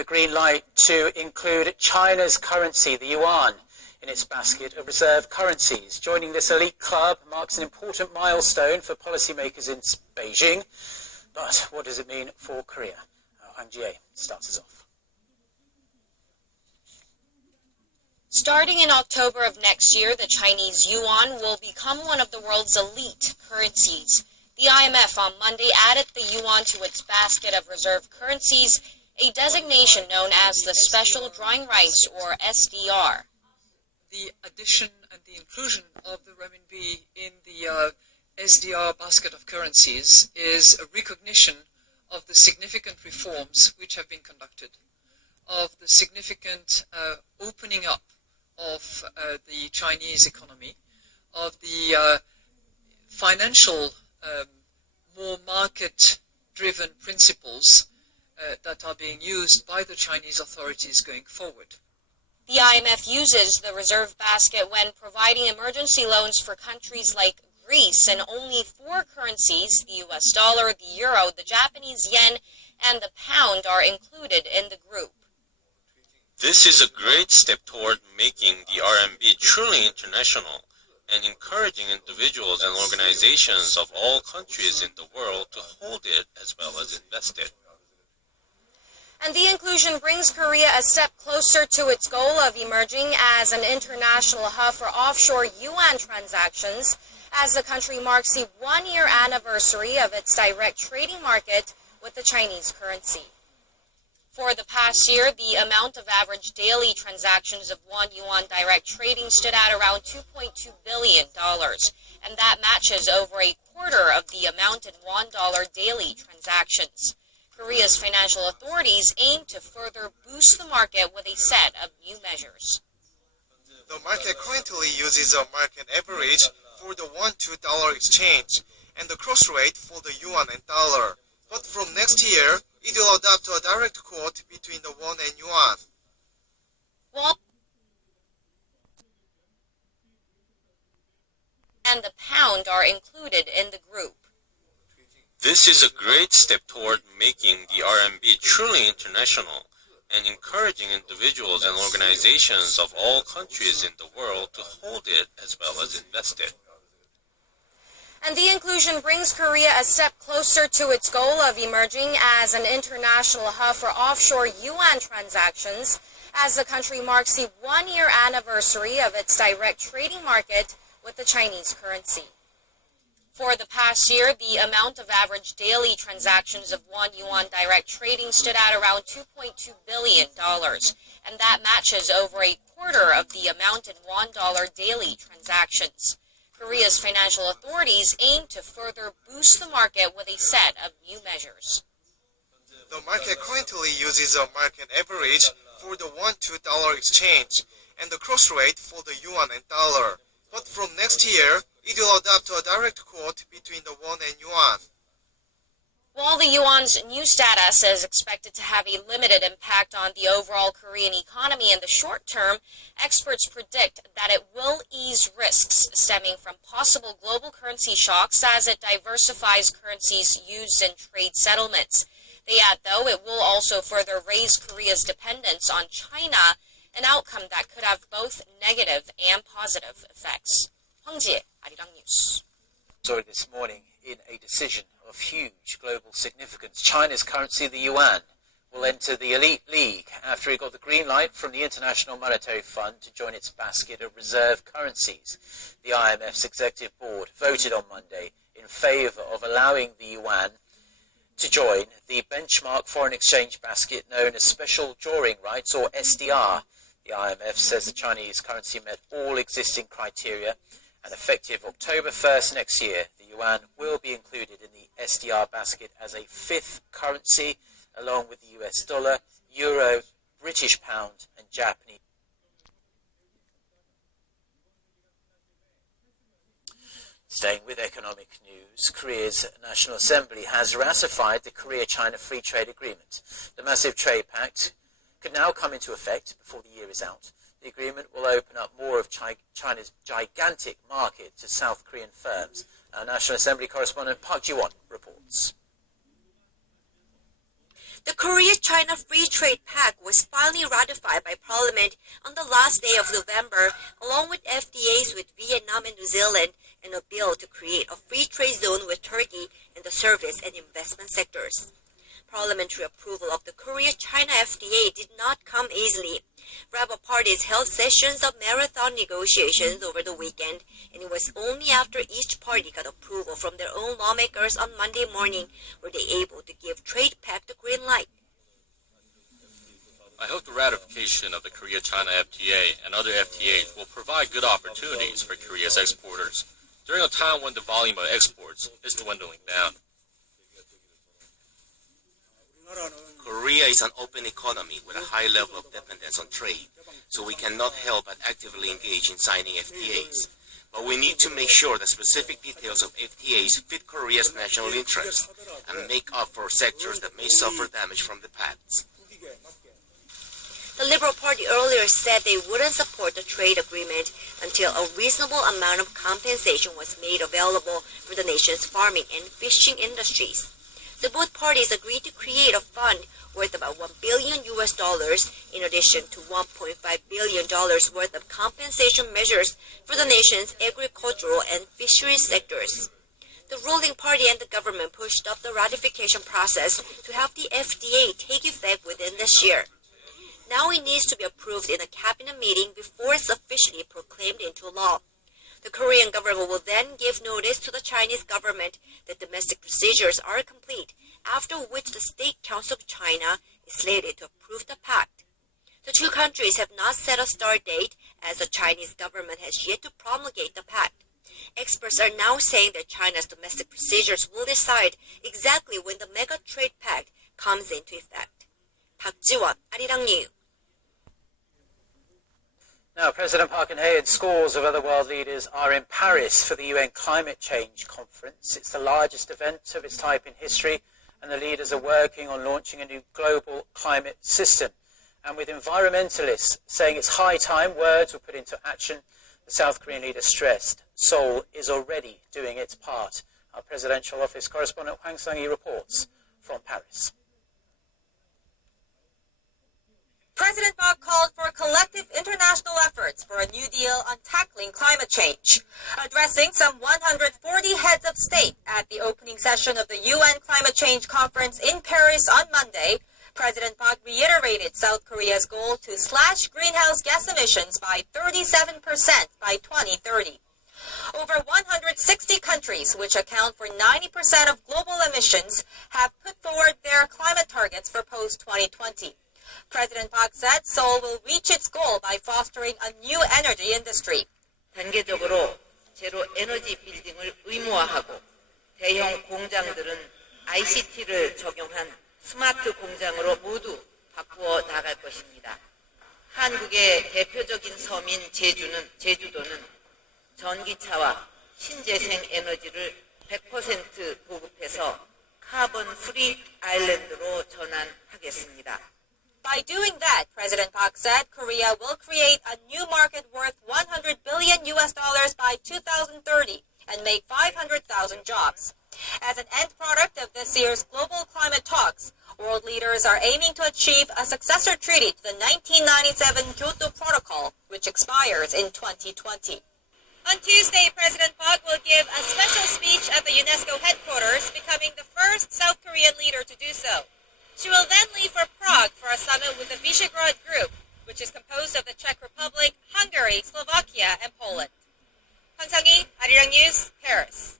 the green light to include China's currency, the yuan, in its basket of reserve currencies. Joining this elite club marks an important milestone for policymakers in Beijing. But what does it mean for Korea? Hwang Jie starts us off. Starting in October of next year, the Chinese yuan will become one of the world's elite currencies. The IMF on Monday added the yuan to its basket of reserve currencies, a designation known as the Special Drawing Rights, or SDR. The addition and the inclusion of the renminbi in the SDR basket of currencies is a recognition of the significant reforms which have been conducted, of the significant opening up of the Chinese economy, of the financial, more market-driven principles that are being used by the Chinese authorities going forward. The IMF uses the reserve basket when providing emergency loans for countries like Greece, and only 4 currencies, the US dollar, the euro, the Japanese yen, and the pound, are included in the group. This is a great step toward making the RMB truly international and encouraging individuals and organizations of all countries in the world to hold it as well as invest it. And the inclusion brings Korea a step closer to its goal of emerging as an international hub for offshore yuan transactions, as the country marks the 1-year anniversary of its direct trading market with the Chinese currency. For the past year, the amount of average daily transactions of 1 yuan direct trading stood at around $2.2 billion, and that matches over a quarter of the amount in $1 daily transactions. Korea's financial authorities aim to further boost the market with a set of new measures. The market currently uses a market average for the $1-2 exchange and the cross rate for the yuan and dollar. But from next year, it will adopt a direct quote between the won and yuan. And the pound are included in the group. This is a great step toward making the RMB truly international and encouraging individuals and organizations of all countries in the world to hold it as well as invest it. And the inclusion brings Korea a step closer to its goal of emerging as an international hub for offshore yuan transactions, as the country marks the 1-year anniversary of its direct trading market with the Chinese currency. For the past year, the amount of average daily transactions of 1 yuan direct trading stood at around $2.2 billion, and that matches over a quarter of the amount in $1 daily transactions. Korea's financial authorities aim to further boost the market with a set of new measures. The market currently uses a market average for the $1-2 exchange and the cross rate for the yuan and dollar. But from next year, it will adopt a direct quote between the won and yuan. While the yuan's new status is expected to have a limited impact on the overall Korean economy in the short term, experts predict that it will ease risks stemming from possible global currency shocks as it diversifies currencies used in trade settlements. They add, though, it will also further raise Korea's dependence on China, an outcome that could have both negative and positive effects. Hwang Jie, Arirang News. Sorry, this morning, in a decision of huge global significance, China's currency, the yuan, will enter the elite league after it got the green light from the International Monetary Fund to join its basket of reserve currencies. The IMF's executive board voted on Monday in favor of allowing the yuan to join the benchmark foreign exchange basket known as Special Drawing Rights, or SDR. The IMF says the Chinese currency met all existing criteria, and effective October 1st next year, the yuan will be included in the SDR basket as a 5th currency, along with the US dollar, euro, British pound, and Japanese. Staying with economic news, Korea's National Assembly has ratified the Korea-China Free Trade Agreement. The massive trade pact could now come into effect before the year is out. The agreement will open up more of China's gigantic market to South Korean firms. Our National Assembly correspondent Park Ji-won reports. The Korea-China Free Trade Pact was finally ratified by Parliament on the last day of November, along with FTAs with Vietnam and New Zealand, and a bill to create a free trade zone with Turkey in the service and investment sectors. Parliamentary approval of the Korea-China FTA did not come easily. Rebel parties held sessions of marathon negotiations over the weekend, and it was only after each party got approval from their own lawmakers on Monday morning were they able to give trade pact the green light. I hope the ratification of the Korea-China FTA and other FTAs will provide good opportunities for Korea's exporters during a time when the volume of exports is dwindling down. Korea is an open economy with a high level of dependence on trade, so we cannot help but actively engage in signing FTAs. But we need to make sure the specific details of FTAs fit Korea's national interest and make up for sectors that may suffer damage from the pacts. The Liberal Party earlier said they wouldn't support the trade agreement until a reasonable amount of compensation was made available for the nation's farming and fishing industries. So both parties agreed to create a fund worth about $1 billion in addition to $1.5 billion worth of compensation measures for the nation's agricultural and fisheries sectors. The ruling party and the government pushed up the ratification process to have the FDA take effect within this year. Now it needs to be approved in a cabinet meeting before it's officially proclaimed into law. The Korean government will then give notice to the Chinese government that domestic procedures are complete, after which the State Council of China is slated to approve the pact. The two countries have not set a start date, as the Chinese government has yet to promulgate the pact. Experts are now saying that China's domestic procedures will decide exactly when the mega trade pact comes into effect. Park Ji-won, Arirang News. Now, President Park Geun-hye and scores of other world leaders are in Paris for the UN Climate Change Conference. It's the largest event of its type in history, and the leaders are working on launching a new global climate system. And with environmentalists saying it's high time words were put into action, the South Korean leader stressed Seoul is already doing its part. Our presidential office correspondent Hwang Sang-hee reports from Paris. President Park called for collective international efforts for a new deal on tackling climate change. Addressing some 140 heads of state at the opening session of the UN Climate Change Conference in Paris on Monday, President Park reiterated South Korea's goal to slash greenhouse gas emissions by 37% by 2030. Over 160 countries, which account for 90% of global emissions, have put forward their climate targets for post-2020. President Park said Seoul will reach its goal by fostering a new energy industry. 단계적으로 제로 에너지 빌딩을 의무화하고 대형 공장들은 ICT를 적용한 스마트 공장으로 모두 바꾸어 나갈 것입니다. 한국의 대표적인 섬인 제주도는 전기차와 신재생 에너지를 100% 보급해서 카본 프리 아일랜드로 전환하겠습니다. By doing that, President Park said Korea will create a new market worth $100 billion by 2030 and make 500,000 jobs. As an end product of this year's global climate talks, world leaders are aiming to achieve a successor treaty to the 1997 Kyoto Protocol, which expires in 2020. On Tuesday, President Park will give a special speech at the UNESCO headquarters, becoming the first South Korean leader to do so. She will then leave for Prague for a summit with the Visegrad Group, which is composed of the Czech Republic, Hungary, Slovakia, and Poland. Hwang Sang-hee, Arirang News, Paris.